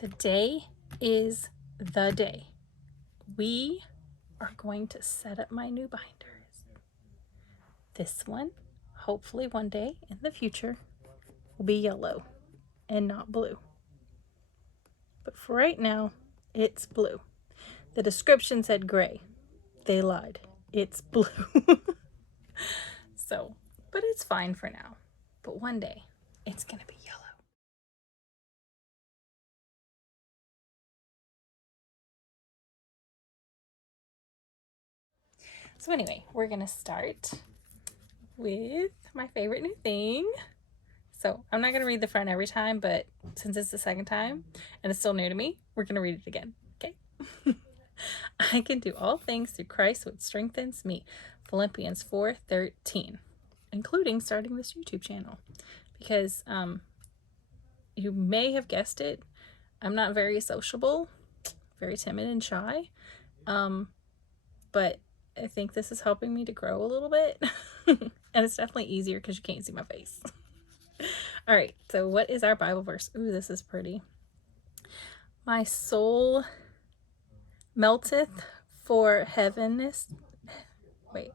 Today is the day. We are going to set up my new binders. This one, hopefully one day in the future, will be yellow and not blue. But for right now, it's blue. The description said gray. They lied. It's blue. So, but it's fine for now. But one day, it's going to be yellow. So anyway, we're going to start with my favorite new thing. So I'm not going to read the front every time, but since it's the second time and it's still new to me, we're going to read it again. Okay. I can do all things through Christ which strengthens me. Philippians 4:13, including starting this YouTube channel. Because you may have guessed it, I'm not very sociable, very timid and shy. But I think this is helping me to grow a little bit. And it's definitely easier because you can't see my face. All right, so what is our Bible verse? Ooh, this is pretty. My soul melteth for heaviness. Wait.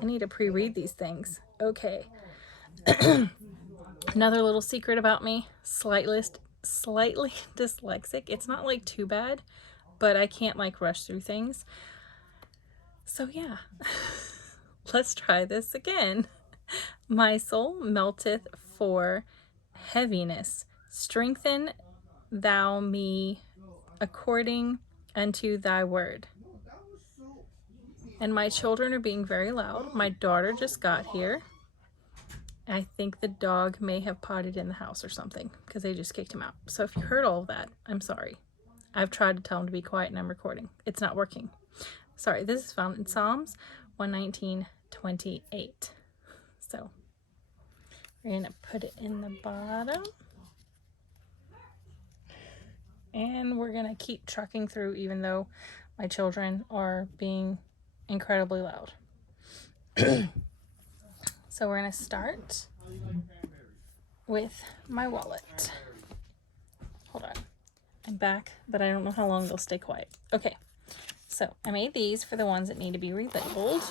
I need to pre-read these things. Okay. Another little secret about me, slightly dyslexic. It's not like too bad, but I can't like rush through things. So yeah, let's try this again. My soul melteth for heaviness. Strengthen thou me according unto thy word. And my children are being very loud. My daughter just got here. I think the dog may have potted in the house or something because they just kicked him out. So if you heard all of that, I'm sorry. I've tried to tell him to be quiet and I'm recording. It's not working. Sorry, this is found in Psalms 119:28. So we're going to put it in the bottom. And we're going to keep trucking through even though my children are being incredibly loud. So we're going to start with my wallet. Hold on. I'm back, but I don't know how long they'll stay quiet. Okay. So I made these for the ones that need to be relabeled.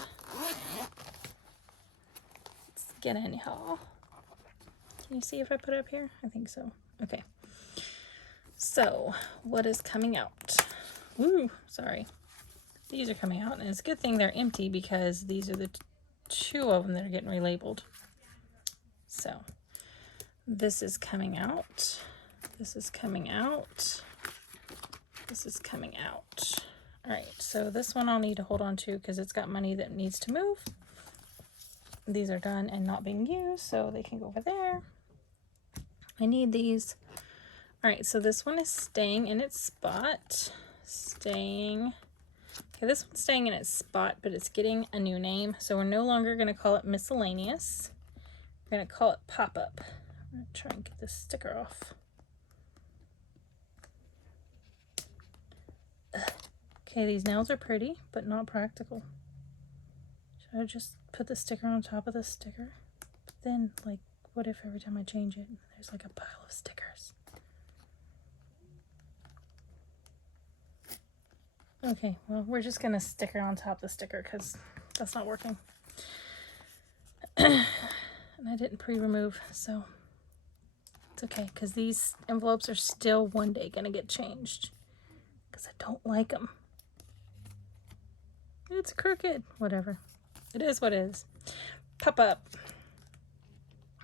Let's get in, y'all. Can you see if I put it up here? I think so. Okay. So what is coming out? Ooh, sorry. These are coming out, and it's a good thing they're empty because these are the two of them that are getting relabeled. So this is coming out. This is coming out. This is coming out. All right, so this one I'll need to hold on to because it's got money that needs to move. These are done and not being used, so they can go over there. I need these. All right, so this one is staying in its spot. Okay, this one's staying in its spot, but it's getting a new name. So we're no longer going to call it miscellaneous. We're going to call it pop-up. I'm going to try and get this sticker off. Okay, these nails are pretty, but not practical. Should I just put the sticker on top of the sticker? But then, like, what if every time I change it, there's like a pile of stickers? Okay, well, we're just going to sticker on top of the sticker because that's not working. And I didn't pre-remove, so it's okay because these envelopes are still one day going to get changed because I don't like them. It's crooked. Whatever. It is what it is. Pop up.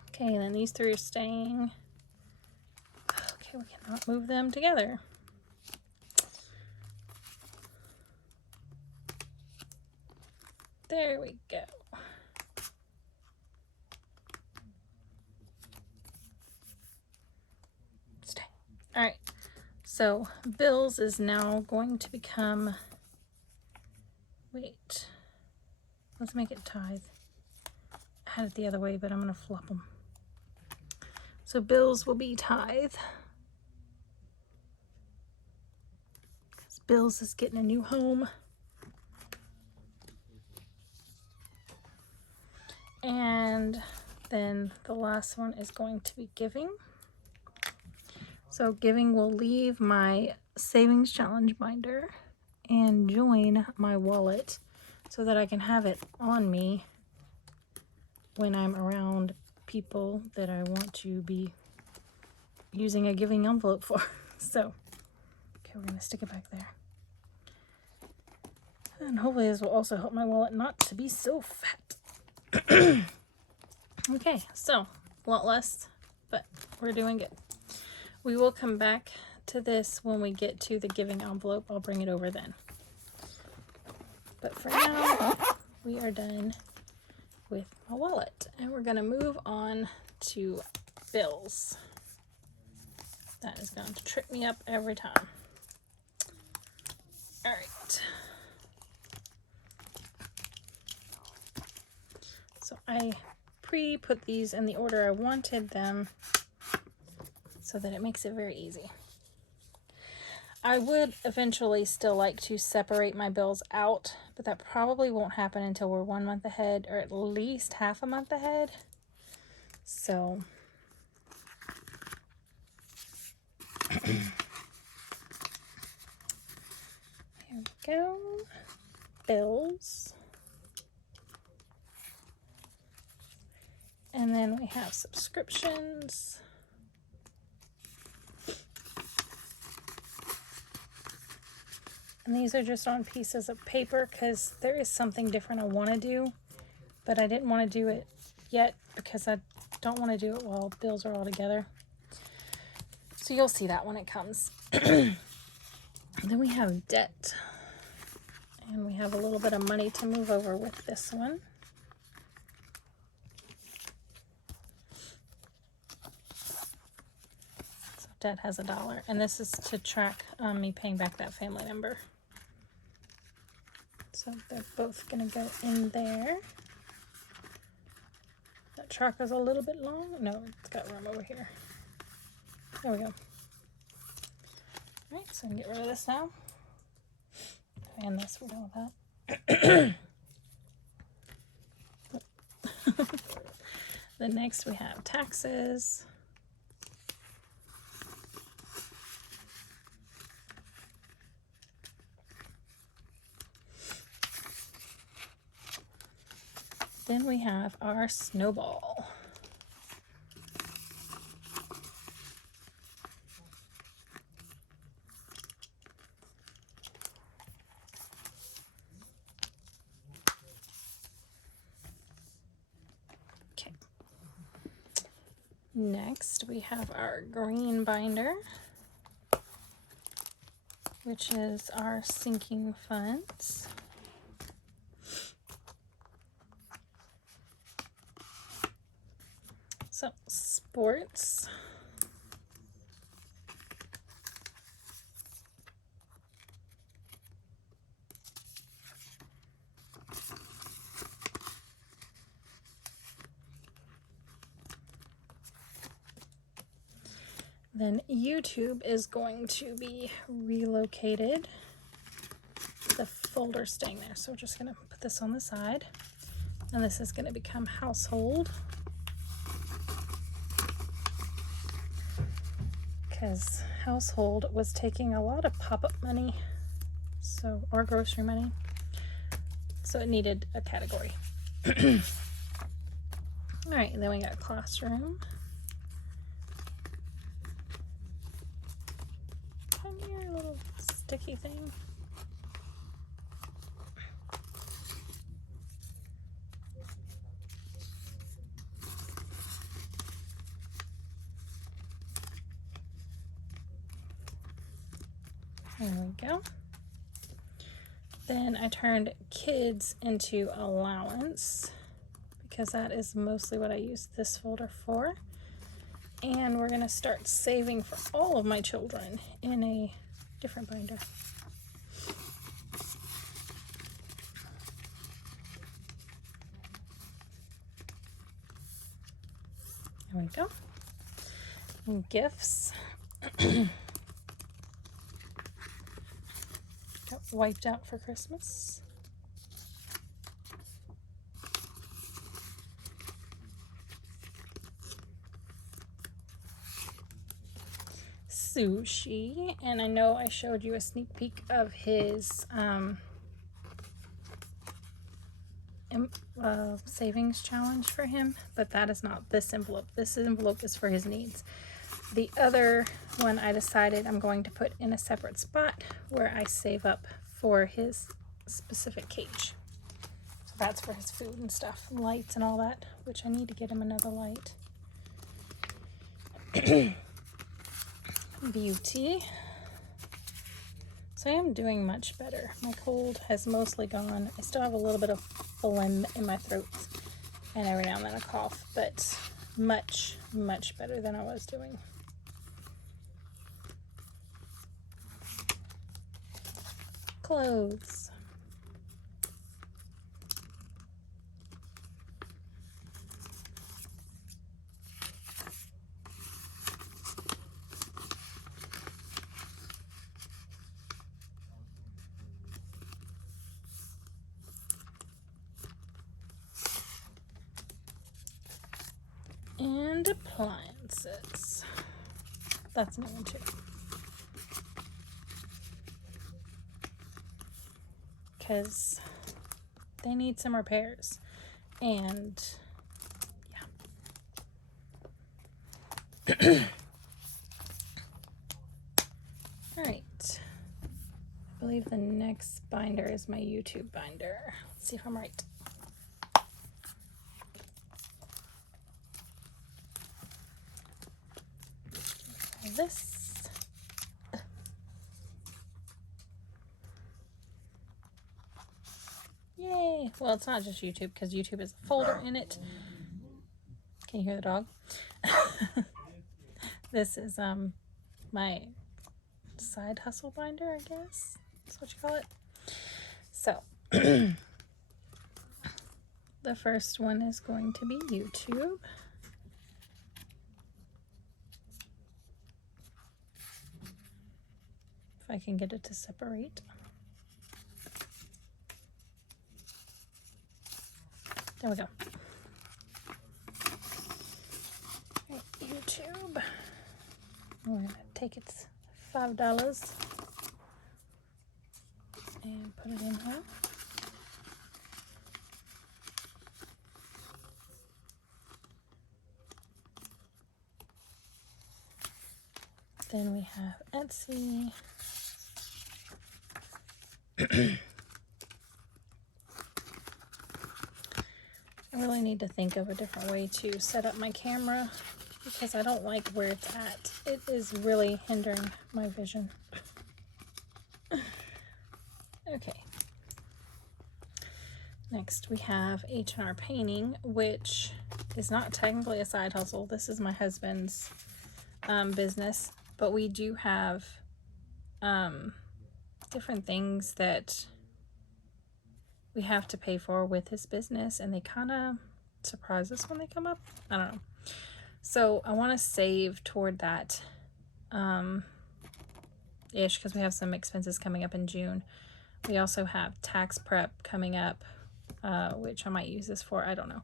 Okay, and then these three are staying. Okay, we cannot move them together. There we go. Stay. All right. So bills is now going to become, wait, let's make it tithe. I had it the other way, but I'm going to flop them. So bills will be tithe. Because bills is getting a new home. And then the last one is going to be giving. So Giving will leave my savings challenge binder and join my wallet so that I can have it on me when I'm around people that I want to be using a giving envelope for. So, okay, we're gonna stick it back there. And hopefully this will also help my wallet not to be so fat. Okay, so a lot less, but we're doing good. We will come back to this when we get to the giving envelope. I'll bring it over then. But for now, we are done with my wallet. And we're going to move on to bills. That is going to trip me up every time. All right. So I pre-put these in the order I wanted them so that it makes it very easy. I would eventually still like to separate my bills out, but that probably won't happen until we're 1 month ahead, or at least half a month ahead. So here we go. Bills. And then we have subscriptions. And these are just on pieces of paper because there is something different I want to do, but I didn't want to do it yet because I don't want to do it while bills are all together. So you'll see that when it comes. Then we have debt. And we have a little bit of money to move over with this one. So debt has $1. And this is to track me paying back that family member. So they're both going to go in there. That track is a little bit long. No, it's got room over here. There we go. Alright, so I can get rid of this now. And this, we're done with that. Then next we have taxes. Then we have our snowball. Okay. Next we have our green binder, which is our sinking funds. So, sports. Then YouTube is going to be relocated. The folder staying there. So we're just going to put this on the side. And this is going to become household. Because household was taking a lot of pop-up money, so, or grocery money, so it needed a category. All right, and then we got classroom. Come here, little sticky thing. There we go. Then I turned kids into allowance because that is mostly what I use this folder for. And we're going to start saving for all of my children in a different binder. There we go. And gifts. Got wiped out for Christmas. sushi, and I know I showed you a sneak peek of his savings challenge for him, but that is not this envelope. This envelope is for his needs. The other one I decided I'm going to put in a separate spot where I save up for his specific cage. So that's for his food and stuff, lights and all that, which I need to get him another light. Beauty. So I am doing much better. My cold has mostly gone. I still have a little bit of phlegm in my throat and every now and then a cough, but much, much better than I was doing. Clothes. And appliances. That's another one too. Because they need some repairs. And yeah. Alright. I believe the next binder is my YouTube binder. Let's see if I'm right. This. Yay! Well, it's not just YouTube because YouTube is a folder in it. Can you hear the dog? This is my side hustle binder, I guess. That's what you call it. So the first one is going to be YouTube. If I can get it to separate. There we go. Right, YouTube. We're going to take its $5 and put it in here. Then we have Etsy. I really need to think of a different way to set up my camera because I don't like where it's at. It is really hindering my vision. Okay. Next we have H&R Painting, which is not technically a side hustle. This is my husband's business, but we do have different things that we have to pay for with his business, and they kind of surprise us when they come up. I don't know. So I want to save toward that ish because we have some expenses coming up in June. We also have tax prep coming up, which I might use this for. I don't know.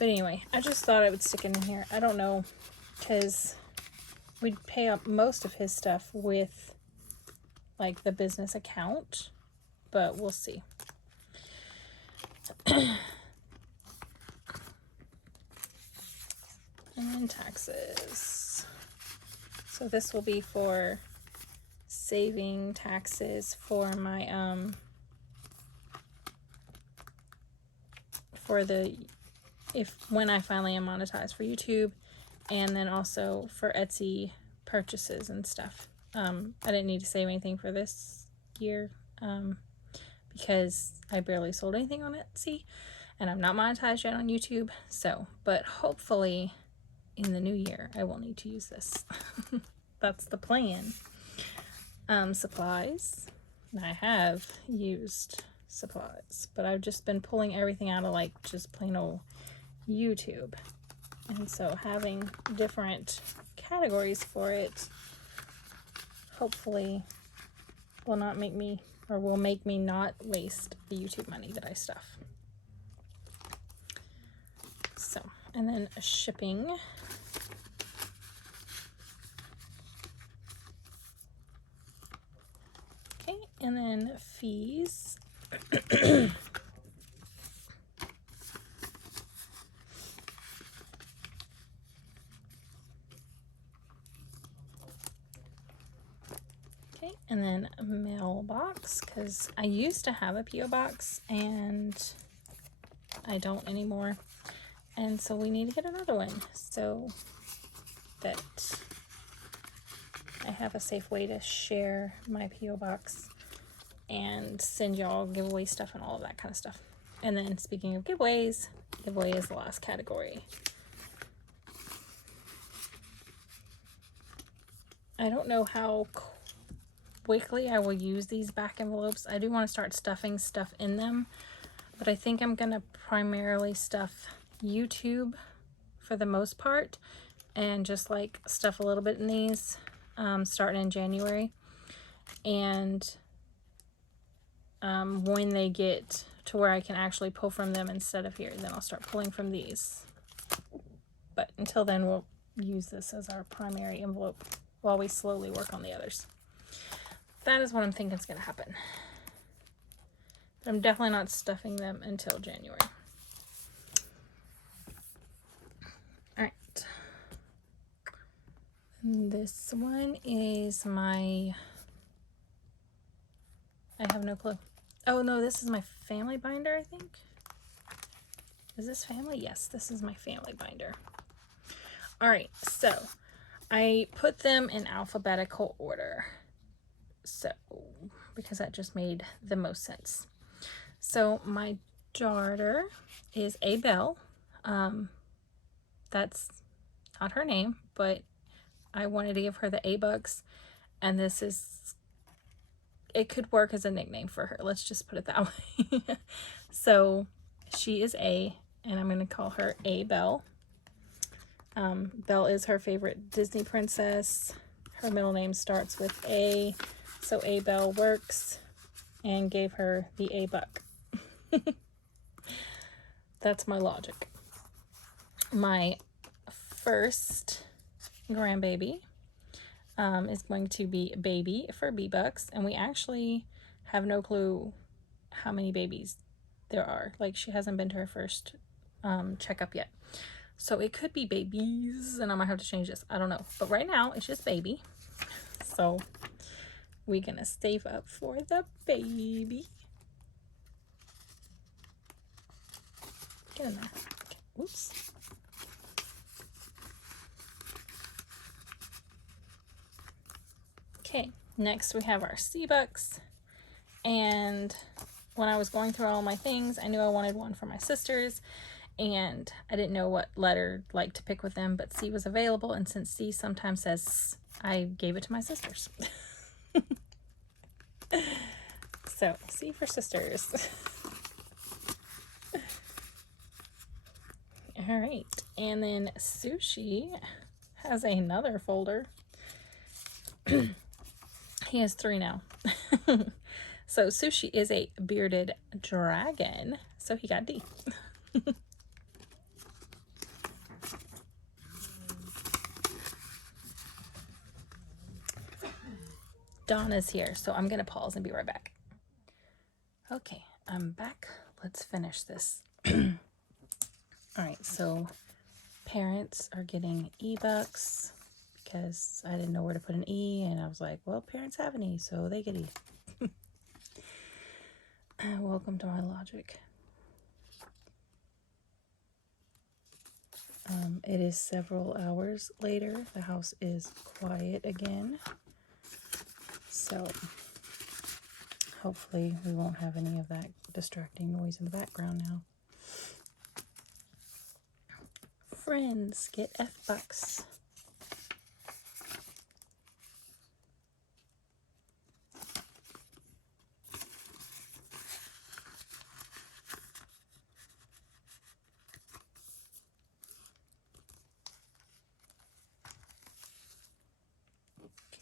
But anyway, I just thought I would stick it in here. I don't know, because we'd pay up most of his stuff with like the business account, but we'll see. And then taxes. So this will be for saving taxes for my for the when I finally am monetized for YouTube, and then also for Etsy purchases and stuff. I didn't need to save anything for this year because I barely sold anything on Etsy, and I'm not monetized yet on YouTube. So, but hopefully in the new year I will need to use this. That's the plan. Supplies. I have used supplies, but I've just been pulling everything out of like just plain old YouTube, and so having different categories for it hopefully will not make me, or will make me not waste the YouTube money that I stuff. So, and then shipping. And then fees. Okay, and then a mailbox, because I used to have a P.O. box and I don't anymore. And so we need to get another one so that I have a safe way to share my P.O. box and send y'all giveaway stuff and all of that kind of stuff. And then speaking of giveaways, giveaway is the last category. I don't know how quickly I will use these back envelopes. I do want to start stuffing stuff in them, but I think I'm going to primarily stuff YouTube for the most part and just like stuff a little bit in these starting in January. And when they get to where I can actually pull from them instead of here, then I'll start pulling from these. But until then, we'll use this as our primary envelope while we slowly work on the others. That is what I'm thinking is going to happen. But I'm definitely not stuffing them until January. Alright. This one is my... I have no clue. Oh no, this is my family binder, I think. Is this family? Yes, this is my family binder. Alright, so I put them in alphabetical order. So, because that just made the most sense. So my daughter is Abel. That's not her name, but I wanted to give her the A-Bucks, and this is, it could work as a nickname for her. Let's just put it that way. So she is A, and I'm going to call her Abel. Belle is her favorite Disney princess. Her middle name starts with A, so Abel works, and gave her the A-Buck. That's my logic. My first grandbaby is going to be Baby for B-Bucks, and we actually have no clue how many babies there are. Like, she hasn't been to her first checkup yet. So it could be babies, and I might have to change this. I don't know. But right now, it's just Baby. So we're going to save up for the baby. Get in there. Okay. Oops. Okay, next we have our C-Bucks. And when I was going through all my things, I knew I wanted one for my sisters. And I didn't know what letter like to pick with them, but C was available, and since C sometimes says S, I gave it to my sisters. So C for sisters. All right, and then Sushi has another folder. He has 3 now. So Sushi is a bearded dragon, so he got D. Donna's here, so I'm gonna pause and be right back. Okay, I'm back. Let's finish this. All right, so parents are getting E-Bucks because I didn't know where to put an E, and I was like, well, parents have an E, so they get E. Welcome to my logic. It is several hours later. The house is quiet again. So hopefully we won't have any of that distracting noise in the background now. Friends get F-Bucks.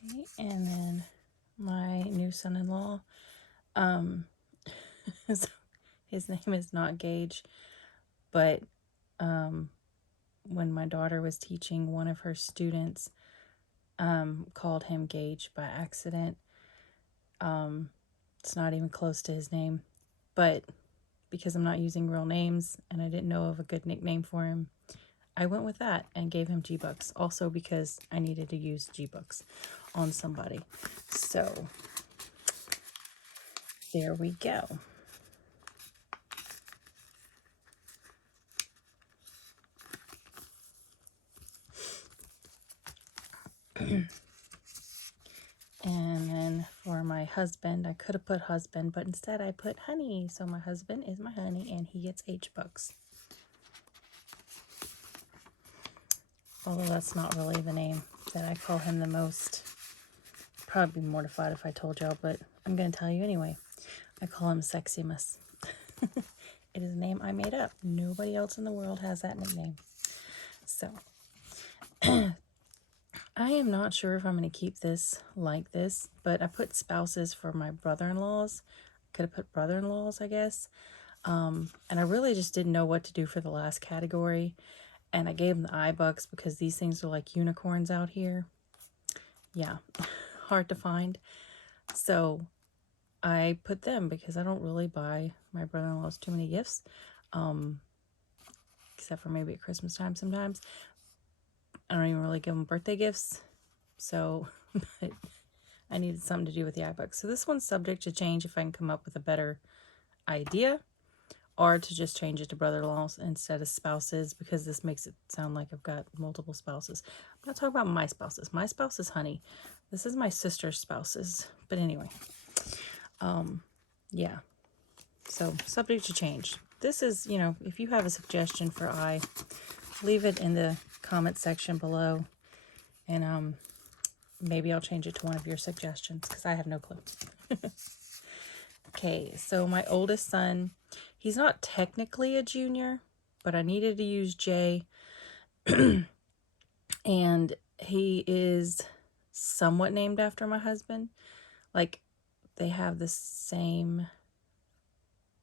Okay, and then my new son-in-law, his name is not Gage, but when my daughter was teaching, one of her students called him Gage by accident. It's not even close to his name. But because I'm not using real names and I didn't know of a good nickname for him, I went with that and gave him G-Bucks. Also because I needed to use G-Bucks on somebody. So there we go. And then for my husband, I could have put husband, but instead I put honey. So my husband is my honey and he gets H-Bucks. Although that's not really the name that I call him the most. Probably be mortified if I told y'all, but I'm going to tell you anyway. I call him Seximus. It is a name I made up. Nobody else in the world has that nickname. So, I am not sure if I'm going to keep this like this, but I put spouses for my brother-in-laws. Could have put brother-in-laws, I guess. And I really just didn't know what to do for the last category. And I gave them the iBucks because these things are like unicorns out here. Yeah, hard to find. So I put them because I don't really buy my brother-in-laws too many gifts. Except for maybe at Christmas time sometimes. I don't even really give them birthday gifts. So but I needed something to do with the iBucks. So this one's subject to change if I can come up with a better idea. Or to just change it to brother-in-laws instead of spouses, because this makes it sound like I've got multiple spouses. I'm not talking about my spouses. My spouse is honey. This is my sister's spouses. But anyway, yeah. So subject to change. This is, you know, if you have a suggestion for I, leave it in the comment section below, and maybe I'll change it to one of your suggestions because I have no clue. Okay, so my oldest son, he's not technically a junior, but I needed to use J. And he is somewhat named after my husband. Like, they have the same...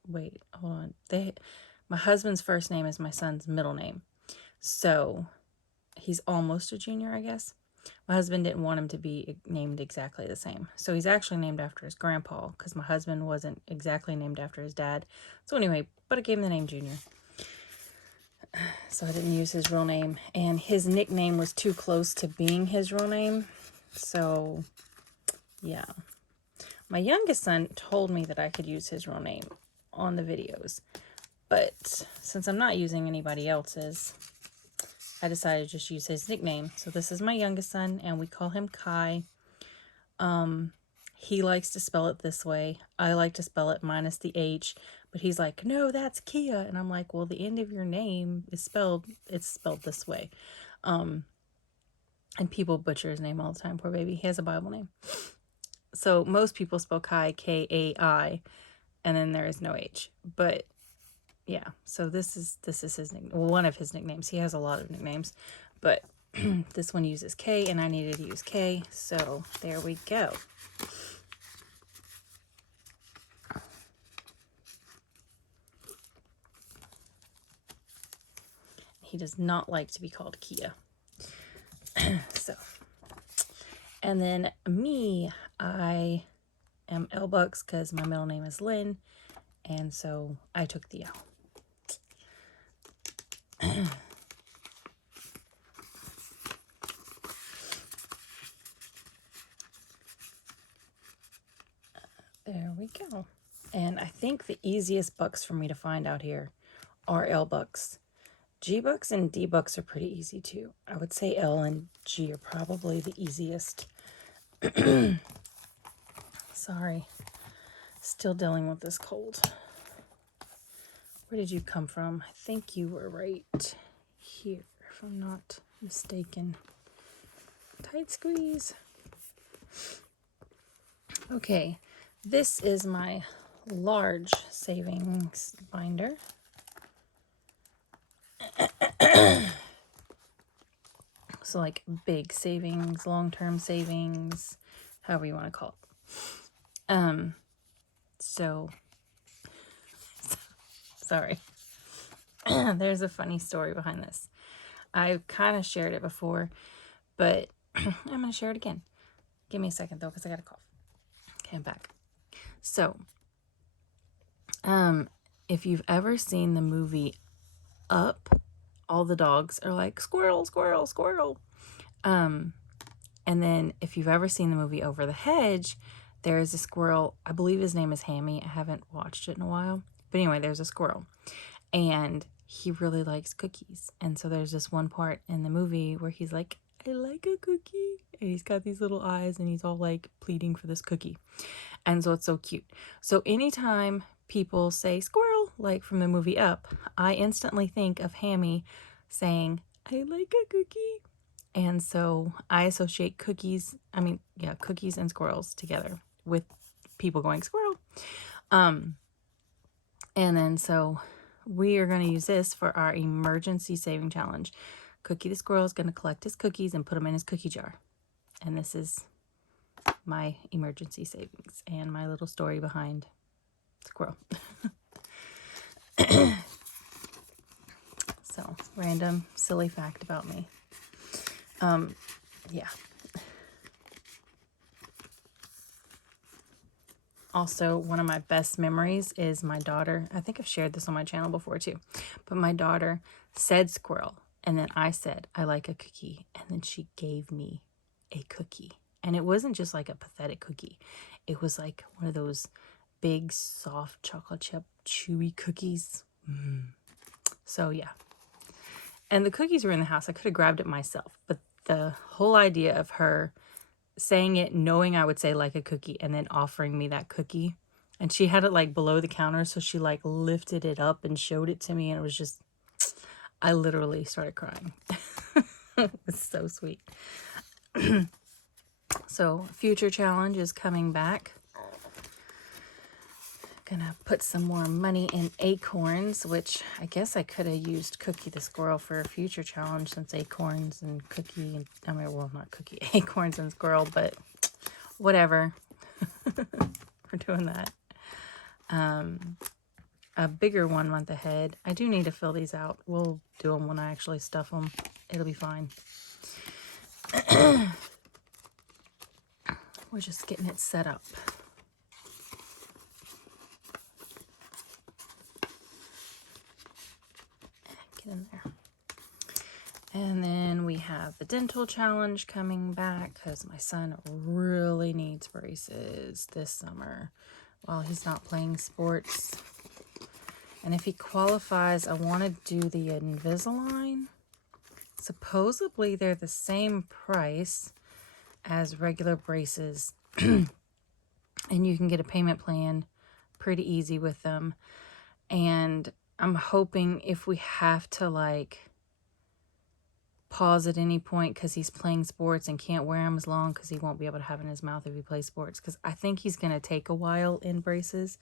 Wait, hold on. My husband's first name is my son's middle name. So, he's almost a junior, I guess. My husband didn't want him to be named exactly the same. So he's actually named after his grandpa, because my husband wasn't exactly named after his dad. So anyway, but I gave him the name Junior. So I didn't use his real name. And his nickname was too close to being his real name. So, yeah. My youngest son told me that I could use his real name on the videos. But since I'm not using anybody else's, I decided to just use his nickname. So this is my youngest son, and we call him Kai. He likes to spell it this way. I like to spell it minus the H, but he's like, no, that's Kia. And I'm like, well, the end of your name is spelled this way. And people butcher his name all the time. Poor baby. He has a Bible name. So most people spell Kai, K-A-I, and then there is no H. But yeah, so this is his nickname. Well, one of his nicknames. He has a lot of nicknames, but this one uses K, and I needed to use K, so there we go. He does not like to be called Kia. So, and then me, I am L Bucks because my middle name is Lynn, and so I took the L. There we go. And I think the easiest bucks for me to find out here are L Bucks. G Bucks and D Bucks are pretty easy too. I would say L and G are probably the easiest. Sorry. Still dealing with this cold. Where did you come from? I think you were right here, if I'm not mistaken. Tight squeeze. Okay, this is my large savings binder. So like big savings, long-term savings, however you want to call it. So sorry. There's a funny story behind this. I kind of shared it before, but I'm going to share it again. Give me a second though, because I got a cough. Okay, I'm back. So, if you've ever seen the movie Up, all the dogs are like, squirrel, squirrel, squirrel. And then if you've ever seen the movie Over the Hedge, there is a squirrel. I believe his name is Hammy. I haven't watched it in a while. But anyway, there's a squirrel. And he really likes cookies. And so there's this one part in the movie where he's like, I like a cookie. And he's got these little eyes and he's all like pleading for this cookie. And so it's so cute. So anytime people say squirrel, like from the movie Up, I instantly think of Hammy saying, I like a cookie. And so I associate cookies and squirrels together with people going squirrel. And then so we are going to use this for our emergency saving challenge. Cookie the squirrel is going to collect his cookies and put them in his cookie jar. And this is my emergency savings and my little story behind squirrel. So, random silly fact about me. Yeah. Also, one of my best memories is my daughter. I think I've shared this on my channel before too. But my daughter said squirrel. And then I said, I like a cookie. And then she gave me a cookie. And it wasn't just like a pathetic cookie. It was like one of those big, soft chocolate chip, chewy cookies. So, yeah. And the cookies were in the house. I could have grabbed it myself. But the whole idea of her saying it, knowing I would say like a cookie, and then offering me that cookie. And she had it like below the counter. So she like lifted it up and showed it to me. And it was just, I literally started crying. It was so sweet. So future challenge is coming back. Gonna put some more money in acorns, which I guess I could have used Cookie the Squirrel for a future challenge, since acorns and cookie, and I mean, well, not cookie, acorns and squirrel, but whatever. We're doing that. A bigger 1 month ahead. I do need to fill these out. We'll do them when I actually stuff them. It'll be fine. We're just getting it set up. Get in there. And then we have the dental challenge coming back because my son really needs braces this summer while he's not playing sports. And if he qualifies, I want to do the Invisalign. Supposedly they're the same price as regular braces. And you can get a payment plan pretty easy with them. And I'm hoping if we have to like pause at any point because he's playing sports and can't wear them as long because he won't be able to have in his mouth if he plays sports, because I think he's going to take a while in braces.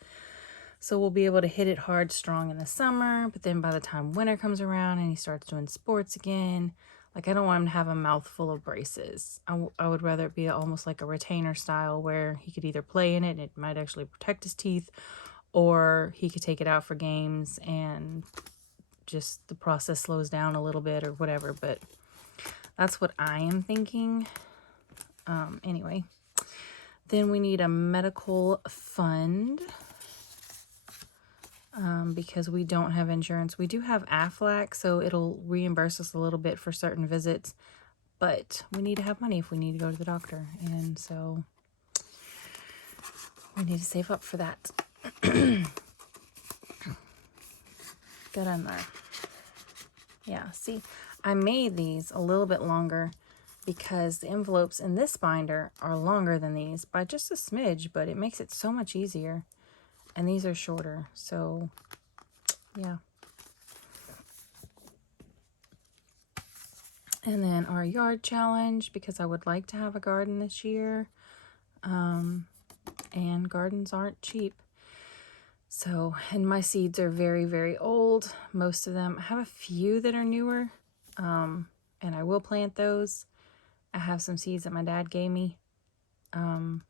So we'll be able to hit it hard, strong in the summer, but then by the time winter comes around and he starts doing sports again, like I don't want him to have a mouthful of braces. I would rather it be almost like a retainer style where he could either play in it and it might actually protect his teeth, or he could take it out for games and just the process slows down a little bit or whatever. But that's what I am thinking. Anyway, then we need a medical fund. Because we don't have insurance. We do have Aflac, so it'll reimburse us a little bit for certain visits, but we need to have money if we need to go to the doctor, and so we need to save up for that. Get in there. Yeah, see, I made these a little bit longer because the envelopes in this binder are longer than these by just a smidge, but it makes it so much easier. And these are shorter, so yeah. And then our yard challenge, because I would like to have a garden this year. And gardens aren't cheap. So, and my seeds are very, very old. Most of them, I have a few that are newer. And I will plant those. I have some seeds that my dad gave me. And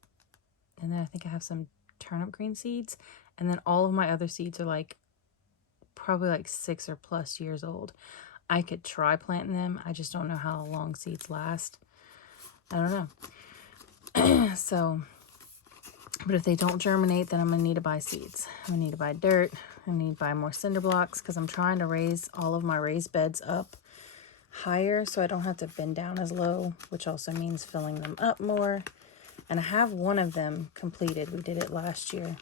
then I think I have some turnip green seeds, and then all of my other seeds are like probably like 6 or plus years old. I could try planting them. I just don't know how long seeds last. I don't know. So But if they don't germinate, then I'm going to need to buy seeds. I'm going to need to buy dirt. I need to buy more cinder blocks because I'm trying to raise all of my raised beds up higher so I don't have to bend down as low, which also means filling them up more. And I have one of them completed. We did it last year.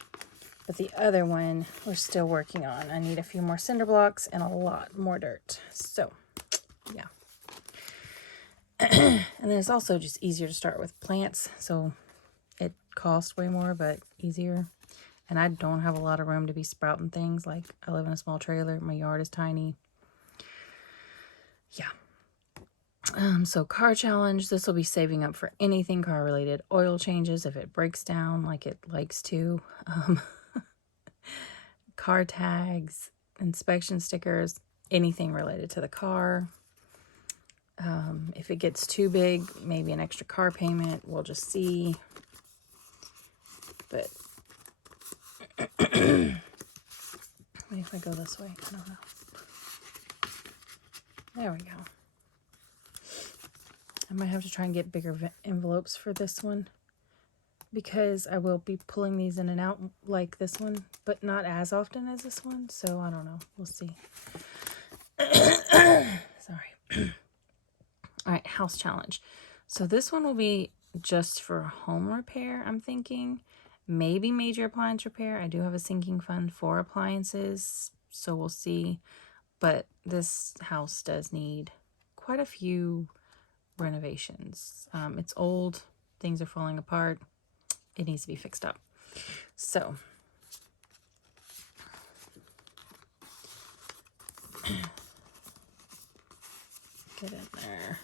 But the other one we're still working on. I need a few more cinder blocks and a lot more dirt. So, yeah. And then it's also just easier to start with plants. So it costs way more, but easier. And I don't have a lot of room to be sprouting things. Like, I live in a small trailer. My yard is tiny. Yeah. So car challenge, this will be saving up for anything car related. Oil changes if it breaks down like it likes to. Car tags, inspection stickers, anything related to the car. If it gets too big, maybe an extra car payment. We'll just see. But maybe if I go this way, I don't know. There we go. I might have to try and get bigger envelopes for this one, because I will be pulling these in and out like this one, but not as often as this one. So I don't know. We'll see. Sorry. All right, house challenge. So this one will be just for home repair, I'm thinking. Maybe major appliance repair. I do have a sinking fund for appliances, so we'll see. But this house does need quite a few renovations. It's old. Things are falling apart. It needs to be fixed up. So get in there.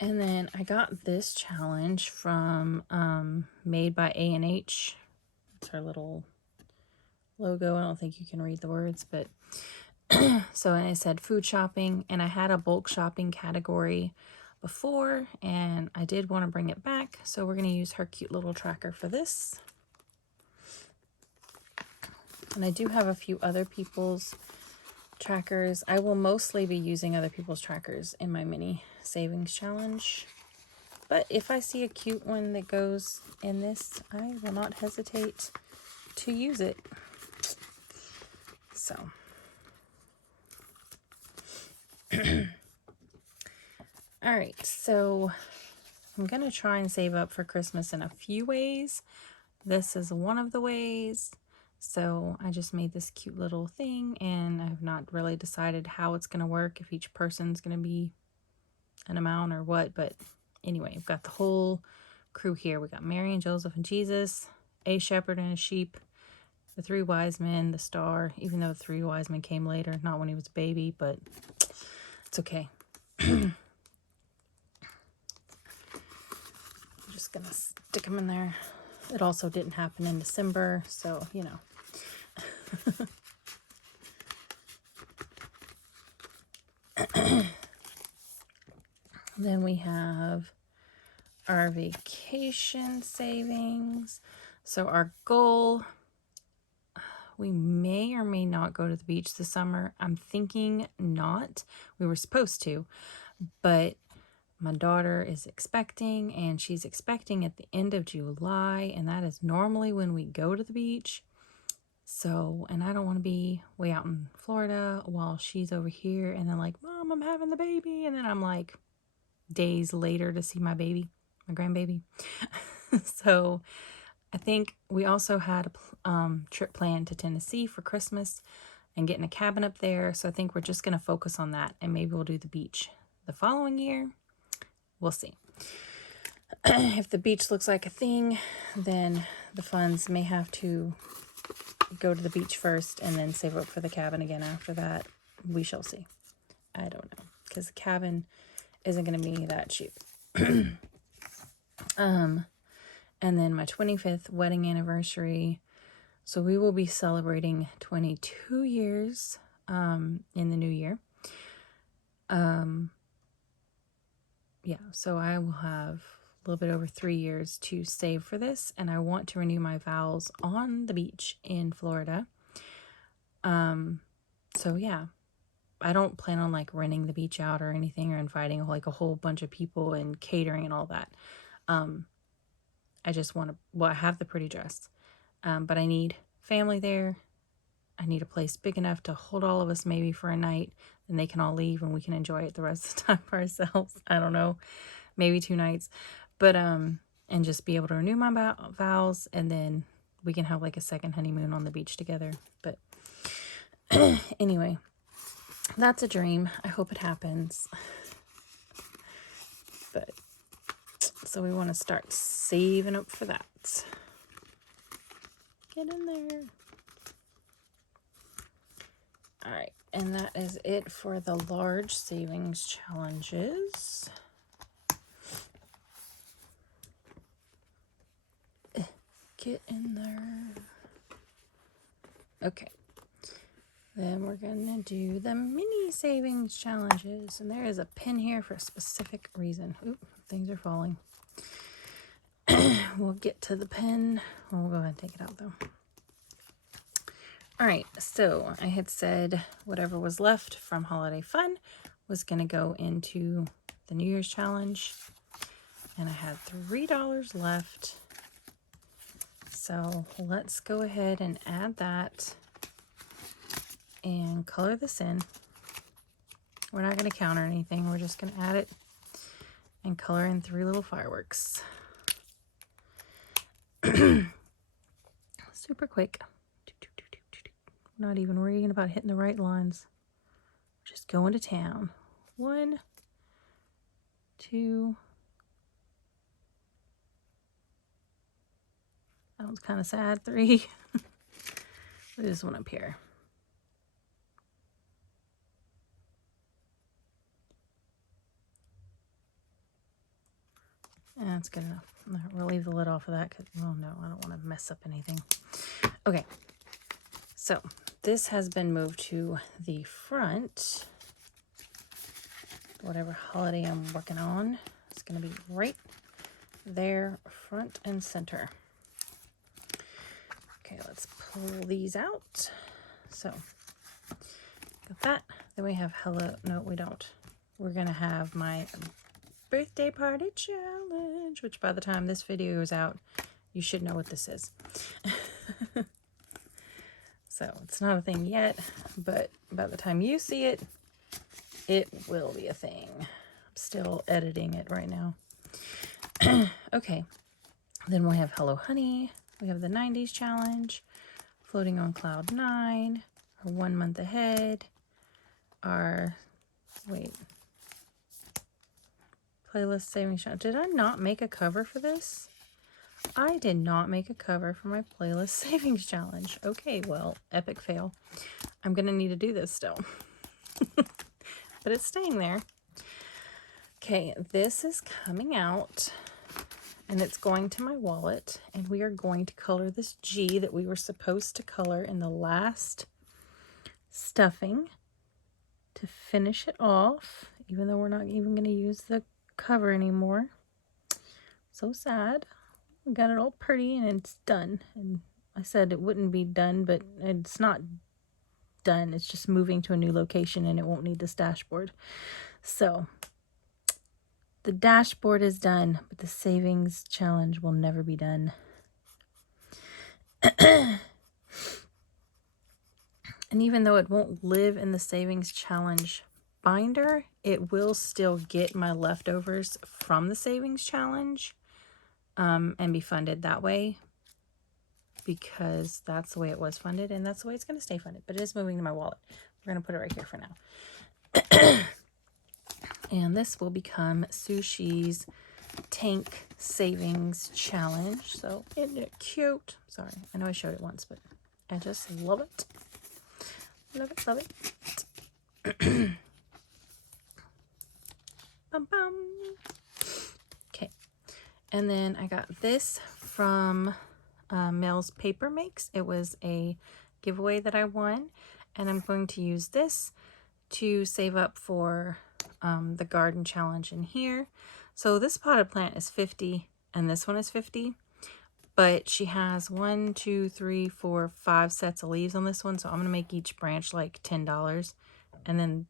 And then I got this challenge from Made by A&H. It's our little logo. I don't think you can read the words, but so it said food shopping, and I had a bulk shopping category before, and I did want to bring it back, so we're going to use her cute little tracker for this. And I do have a few other people's trackers. I will mostly be using other people's trackers in my mini savings challenge, but if I see a cute one that goes in this, I will not hesitate to use it. So all right, so I'm gonna try and save up for Christmas in a few ways. This is one of the ways. So I just made this cute little thing, and I've not really decided how it's gonna work, if each person's gonna be an amount or what. But anyway, we've got the whole crew here. We got Mary and Joseph and Jesus, a shepherd and a sheep, the three wise men, the star, even though the three wise men came later, not when he was a baby, but it's okay. I'm just gonna stick them in there. It also didn't happen in December, so you know. Then we have our vacation savings. So our goal, we may or may not go to the beach this summer. I'm thinking not. We were supposed to, but my daughter is expecting, and she's expecting at the end of July, and that is normally when we go to the beach. So, and I don't want to be way out in Florida while she's over here, and then like, Mom, I'm having the baby, and then I'm like days later to see my baby, my grandbaby. So I think we also had a trip planned to Tennessee for Christmas and getting a cabin up there. So I think we're just going to focus on that, and maybe we'll do the beach the following year. We'll see. If the beach looks like a thing, then the funds may have to go to the beach first and then save up for the cabin again after that. We shall see. I don't know, because the cabin isn't going to be that cheap. And then my 25th wedding anniversary. So we will be celebrating 22 years in the new year. Yeah, so I will have a little bit over 3 years to save for this, and I want to renew my vows on the beach in Florida. So yeah, I don't plan on like renting the beach out or anything, or inviting like a whole bunch of people and catering and all that. I just want to, well, I have the pretty dress, but I need family there. I need a place big enough to hold all of us maybe for a night, and they can all leave and we can enjoy it the rest of the time for ourselves. I don't know, maybe 2 nights, but, and just be able to renew my vows, and then we can have like a second honeymoon on the beach together. But anyway, that's a dream. I hope it happens. But so we want to start saving up for that. Get in there. All right, and that is it for the large savings challenges. Get in there. Okay. Then we're gonna do the mini savings challenges, and there is a pin here for a specific reason. Oop, things are falling. We'll get to the pin. We'll go ahead and take it out though. All right, so I had said whatever was left from Holiday Fun was gonna go into the New Year's challenge, and I had $3 left. So let's go ahead and add that and color this in. We're not going to count or anything. We're just going to add it and color in 3 little fireworks. Super quick. Not even worrying about hitting the right lines. Just going to town. 1, 2. That one's kind of sad. 3. This one up here. And that's good enough. We'll leave the lid off of that because, oh no, I don't want to mess up anything. Okay, so this has been moved to the front. Whatever holiday I'm working on, it's going to be right there, front and center. Okay, let's pull these out. So, got that. Then we have hello. No, we don't. We're going to have my birthday party challenge, which by the time this video is out, you should know what this is. So it's not a thing yet, but by the time you see it, it will be a thing. I'm still editing it right now. Okay, then we have Hello Honey. We have the 90s challenge, Floating on Cloud 9, our 1 month ahead, our, wait, playlist savings challenge. Did I not make a cover for this? I did not make a cover for my playlist savings challenge. Okay, well, epic fail. I'm gonna need to do this still. But it's staying there. Okay, this is coming out and it's going to my wallet, and we are going to color this G that we were supposed to color in the last stuffing to finish it off, even though we're not even going to use the cover anymore. So sad. We got it all pretty and it's done. And I said it wouldn't be done, but it's not done. It's just moving to a new location and it won't need this dashboard. So the dashboard is done, but the savings challenge will never be done. And even though it won't live in the savings challenge binder, it will still get my leftovers from the savings challenge and be funded that way, because that's the way it was funded and that's the way it's going to stay funded. But it is moving to my wallet. We're going to put it right here for now. And this will become Sushi's tank savings challenge. So isn't it cute? Sorry, I know I showed it once, but I just love it. Love it, love it. Bum, bum. Okay, and then I got this from Mel's Paper Makes. It was a giveaway that I won, and I'm going to use this to save up for the garden challenge in here. So this potted plant is 50 and this one is 50, but she has 1, 2, 3, 4, 5 sets of leaves on this one. So I'm gonna make each branch like $10, and then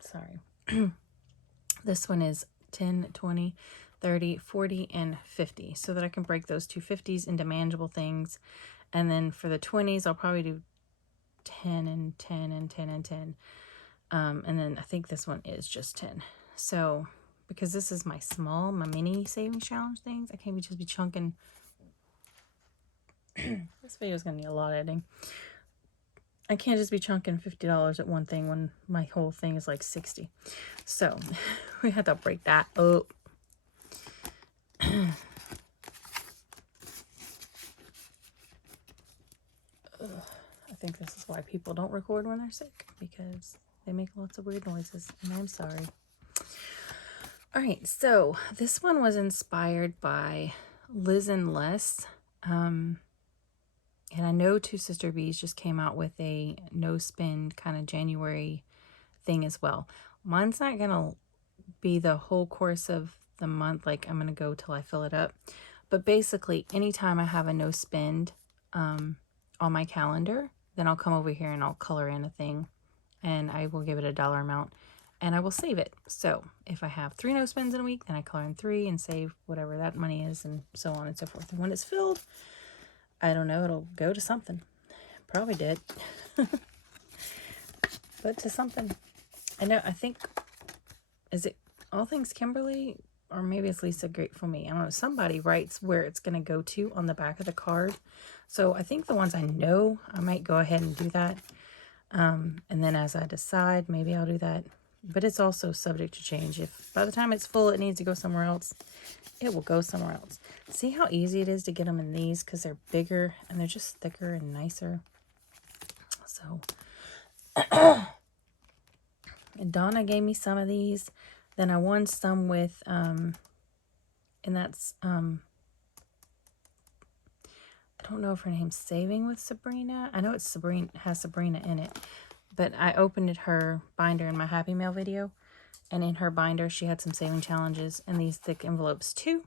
sorry, this one is 10, 20, 30, 40, and 50, so that I can break those two 50s into manageable things. And then for the 20s, I'll probably do 10 and 10 and 10 and 10. And then I think this one is just 10. So because this is my mini savings challenge things, I can't just be chunking. This video is going to need a lot of editing. I can't just be chunking $50 at one thing when my whole thing is like 60. So we had to break that up. I think this is why people don't record when they're sick, because they make lots of weird noises, and I'm sorry. All right, so this one was inspired by Liz and Les. And I know Two Sister Bees just came out with a no spend kind of January thing as well. Mine's not going to be the whole course of the month, like I'm going to go till I fill it up. But basically, anytime I have a no spend on my calendar, then I'll come over here and I'll color in a thing, and I will give it a dollar amount, and I will save it. So if I have 3 no spends in a week, then I color in 3 and save whatever that money is, and so on and so forth. And when it's filled, I don't know, it'll go to something. Probably did. But to something. I think, is it All Things Kimberly? Or maybe it's Lisa Grateful Me. I don't know. Somebody writes where it's going to go to on the back of the card. So I think the ones I know, I might go ahead and do that. And then as I decide, maybe I'll do that. But it's also subject to change. If by the time it's full, it needs to go somewhere else, it will go somewhere else. See how easy it is to get them in these, because they're bigger and they're just thicker and nicer. So, and Donna gave me some of these. Then I won some with, and that's, I don't know if her name's Saving with Sabrina. I know it's Sabrina, has Sabrina in it. But I opened her binder in my Happy Mail video. And in her binder, she had some saving challenges and these thick envelopes too.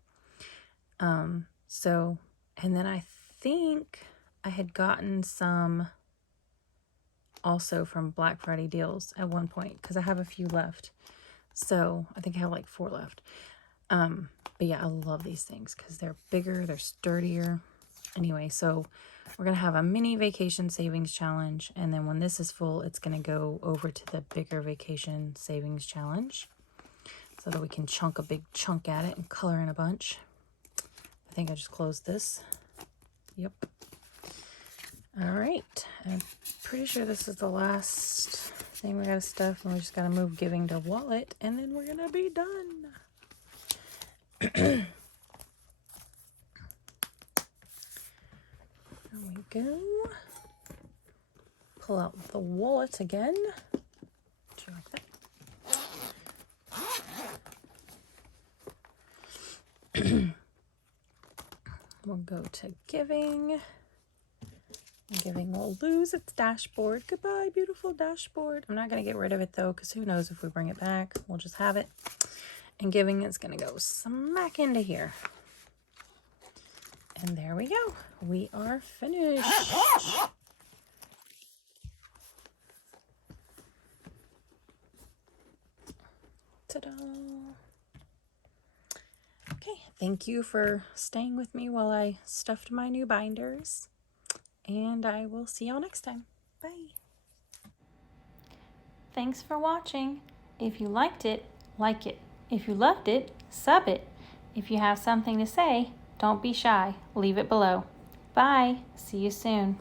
So, and then I think I had gotten some also from Black Friday deals at one point, because I have a few left. So I think I have like 4 left. But yeah, I love these things because they're bigger, they're sturdier. Anyway, so we're going to have a mini vacation savings challenge. And then when this is full, it's going to go over to the bigger vacation savings challenge, so that we can chunk a big chunk at it and color in a bunch. I think I just closed this. Yep. All right. I'm pretty sure this is the last thing we got to stuff. And we just got to move giving to wallet. And then we're going to be done. There we go. Pull out the wallet again. Do you like that? We'll go to giving. Giving will lose its dashboard. Goodbye, beautiful dashboard. I'm not going to get rid of it though, because who knows if we bring it back. We'll just have it. And giving is going to go smack into here. And there we go. We are finished. Ta-da. Okay, thank you for staying with me while I stuffed my new binders. And I will see y'all next time. Bye. Thanks for watching. If you liked it, like it. If you loved it, sub it. If you have something to say, don't be shy. Leave it below. Bye. See you soon.